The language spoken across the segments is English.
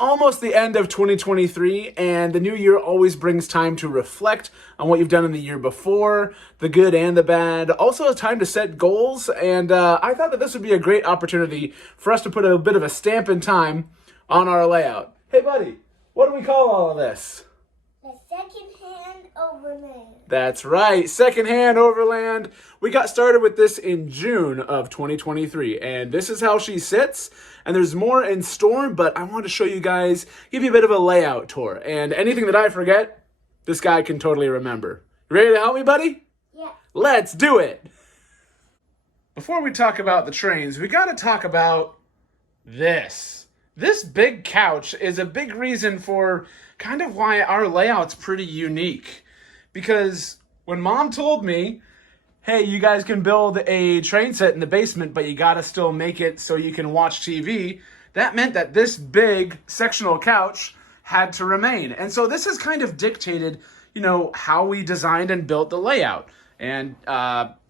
almost the end of 2023, and the new year always brings time to reflect on what you've done in the year before, the good and the bad. Also a time to set goals, and I thought that this would be a great opportunity for us to put a bit of a stamp in time on our layout. Hey buddy, what do we call all of this? The Secondhand Overland. That's right, Secondhand Overland. We got started with this in June of 2023, and this is how she sits. And there's more in store, but I want to show you guys, give you a bit of a layout tour. And anything that I forget, this guy can totally remember. You ready to help me, buddy? Yeah. Let's do it. Before we talk about the trains, we got to talk about this. This big couch is a big reason for kind of why our layout's pretty unique. Because when Mom told me, hey, you guys can build a train set in the basement, but you gotta still make it so you can watch TV, that meant that this big sectional couch had to remain. And so this has kind of dictated, you know, how we designed and built the layout. And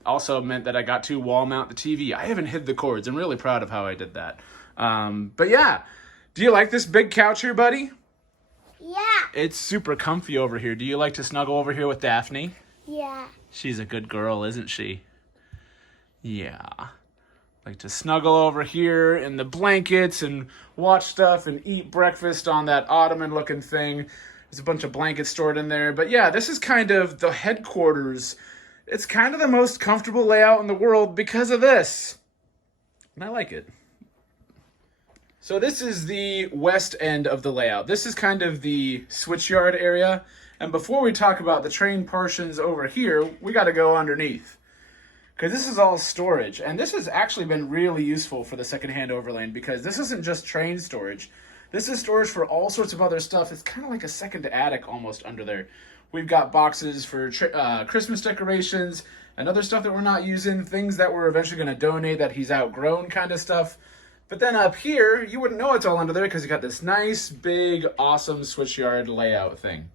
also meant that I got to wall mount the TV. I haven't hid the cords. I'm really proud of how I did that. But yeah, do you like this big couch here, buddy? Yeah. It's super comfy over here. Do you like to snuggle over here with Daphne? Yeah. She's a good girl, isn't she? Yeah. Like to snuggle over here in the blankets and watch stuff and eat breakfast on that ottoman looking thing. There's a bunch of blankets stored in there. But yeah, this is kind of the headquarters. It's kind of the most comfortable layout in the world because of this. And I like it. So this is the west end of the layout. This is kind of the Switchyard area. And before we talk about the train portions over here, we got to go underneath. Because this is all storage. And this has actually been really useful for the Secondhand Overland because this isn't just train storage. This is storage for all sorts of other stuff. It's kind of like a second attic almost under there. We've got boxes for Christmas decorations and other stuff that we're not using, things that we're eventually going to donate that he's outgrown kind of stuff. But then up here, you wouldn't know it's all under there because you got this nice, big, awesome Switchyard layout thing.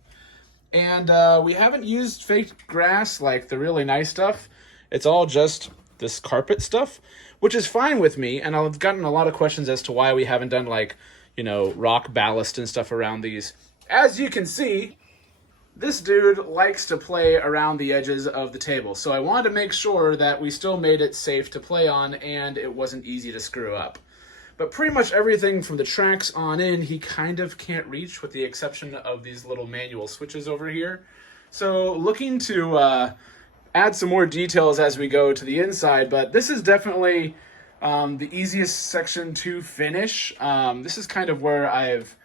And we haven't used fake grass like the really nice stuff. It's all just this carpet stuff, which is fine with me. And I've gotten a lot of questions as to why we haven't done like, you know, rock ballast and stuff around these. As you can see, this dude likes to play around the edges of the table. So I wanted to make sure that we still made it safe to play on and it wasn't easy to screw up. But pretty much everything from the tracks on in, he kind of can't reach with the exception of these little manual switches over here. So looking to add some more details as we go to the inside, but this is definitely the easiest section to finish. This is kind of where I've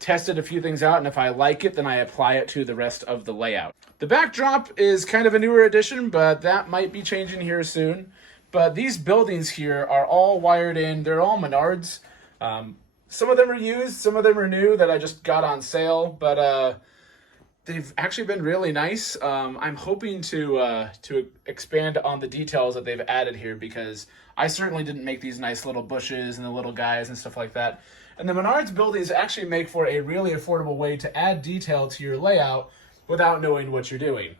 tested a few things out, and if I like it, then I apply it to the rest of the layout. The backdrop is kind of a newer addition, but that might be changing here soon. But these buildings here are all wired in. They're all Menards. Some of them are used, some of them are new that I just got on sale, but they've actually been really nice. I'm hoping to expand on the details that they've added here because I certainly didn't make these nice little bushes and the little guys and stuff like that. And the Menards buildings actually make for a really affordable way to add detail to your layout without knowing what you're doing.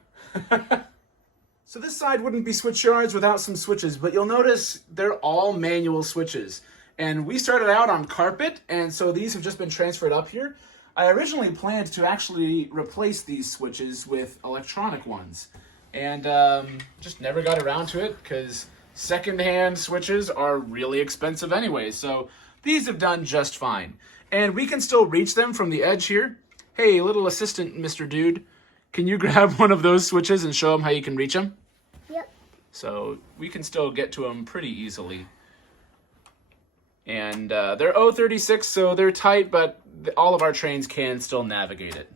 So this side wouldn't be Switchyards without some switches, but you'll notice they're all manual switches. And we started out on carpet, and so these have just been transferred up here. I originally planned to actually replace these switches with electronic ones. And just never got around to it because secondhand switches are really expensive anyway. So these have done just fine. And we can still reach them from the edge here. Hey, little assistant, Mr. Dude. Can you grab one of those switches and show them how you can reach them? Yep. So we can still get to them pretty easily. And they're 036, so they're tight, but all of our trains can still navigate it.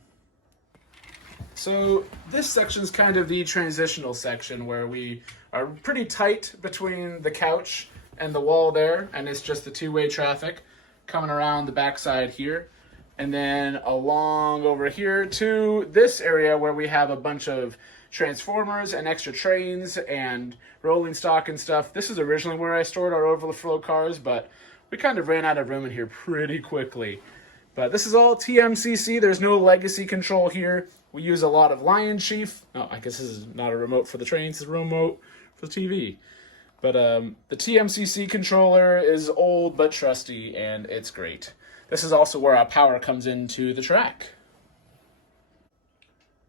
So this section's kind of the transitional section where we are pretty tight between the couch and the wall there, and it's just the two-way traffic coming around the backside here. And then along over here to this area where we have a bunch of transformers and extra trains and rolling stock and stuff. This is originally where I stored our overflow cars, but we kind of ran out of room in here pretty quickly. But this is all TMCC. There's no legacy control here. We use a lot of Lion Chief. Oh, I guess this is not a remote for the trains. It's a remote for the TV. But the TMCC controller is old but trusty, and it's great. This is also where our power comes into the track.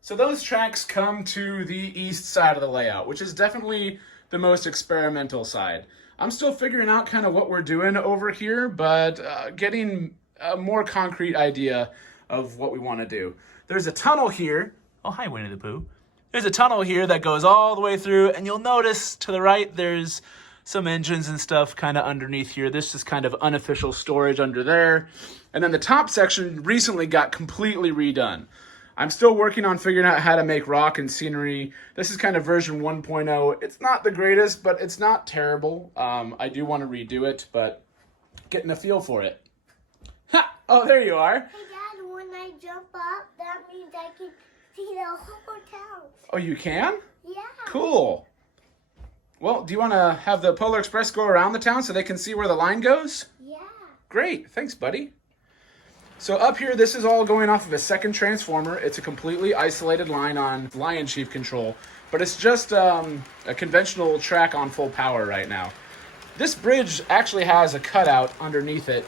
So those tracks come to the east side of the layout, which is definitely the most experimental side. I'm still figuring out kind of what we're doing over here, but getting a more concrete idea of what we want to do. There's a tunnel here. Oh, hi, Winnie the Pooh. There's a tunnel here that goes all the way through, and you'll notice to the right there's some engines and stuff kind of underneath here. This is kind of unofficial storage under there. And then the top section recently got completely redone. I'm still working on figuring out how to make rock and scenery. This is kind of version 1.0. It's not the greatest, but it's not terrible. I do want to redo it, but getting a feel for it. Ha! Oh, there you are. Hey, Dad, when I jump up, that means I can see the whole town. Oh, you can? Yeah. Cool. Well, do you want to have the Polar Express go around the town so they can see where the line goes? Yeah. Great. Thanks, buddy. So up here, this is all going off of a second transformer. It's a completely isolated line on Lion Chief control, but it's just a conventional track on full power right now. This bridge actually has a cutout underneath it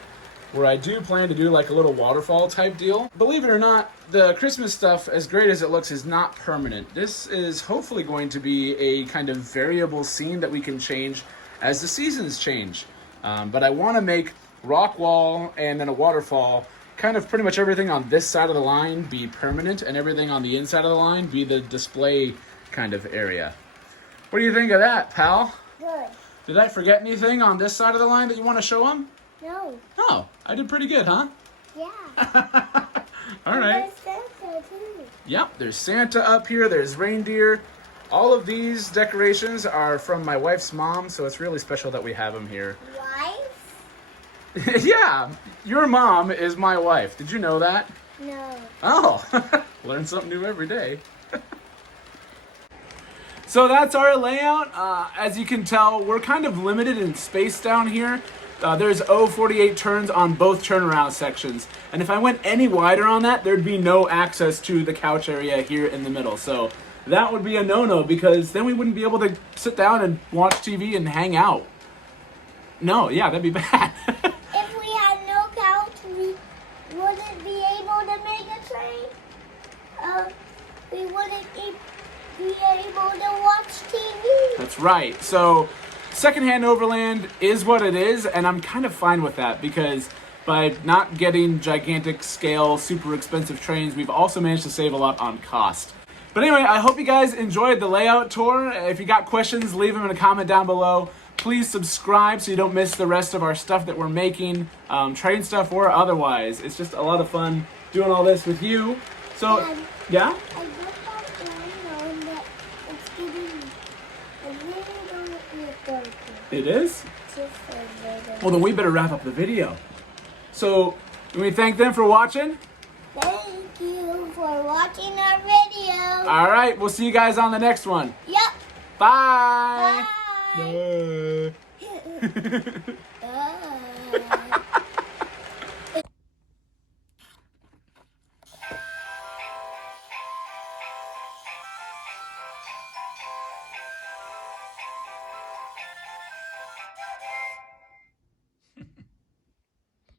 where I do plan to do like a little waterfall type deal. Believe it or not, the Christmas stuff, as great as it looks, is not permanent. This is hopefully going to be a kind of variable scene that we can change as the seasons change. But I want to make rock wall and then a waterfall, kind of pretty much everything on this side of the line be permanent and everything on the inside of the line be the display kind of area. What do you think of that, pal? Good. Did I forget anything on this side of the line that you want to show them? No. Oh, I did pretty good, huh? Yeah. All right. There's Santa, too. Yep, there's Santa up here, there's reindeer. All of these decorations are from my wife's mom, so it's really special that we have them here. Wife? Yeah, your mom is my wife. Did you know that? No. Oh, learn something new every day. So that's our layout. As you can tell, we're kind of limited in space down here. There's 48 turns on both turnaround sections. And if I went any wider on that, there'd be no access to the couch area here in the middle. So that would be a no-no because then we wouldn't be able to sit down and watch TV and hang out. No, yeah, that'd be bad. If we had no couch, we wouldn't be able to make a train. We wouldn't be able to watch TV. That's right. So Secondhand Overland is what it is, and I'm kind of fine with that because by not getting gigantic scale, super expensive trains, we've also managed to save a lot on cost. But anyway, I hope you guys enjoyed the layout tour. If you got questions, leave them in a comment down below. Please subscribe so you don't miss the rest of our stuff that we're making, train stuff or otherwise. It's just a lot of fun doing all this with you. So, yeah? I just got one that it's getting a little bit. It is? Just a little. Well, then we better wrap up the video. So, can we thank them for watching? Thank you for watching our video. All right, we'll see you guys on the next one. Yep. Bye. Bye. Bye.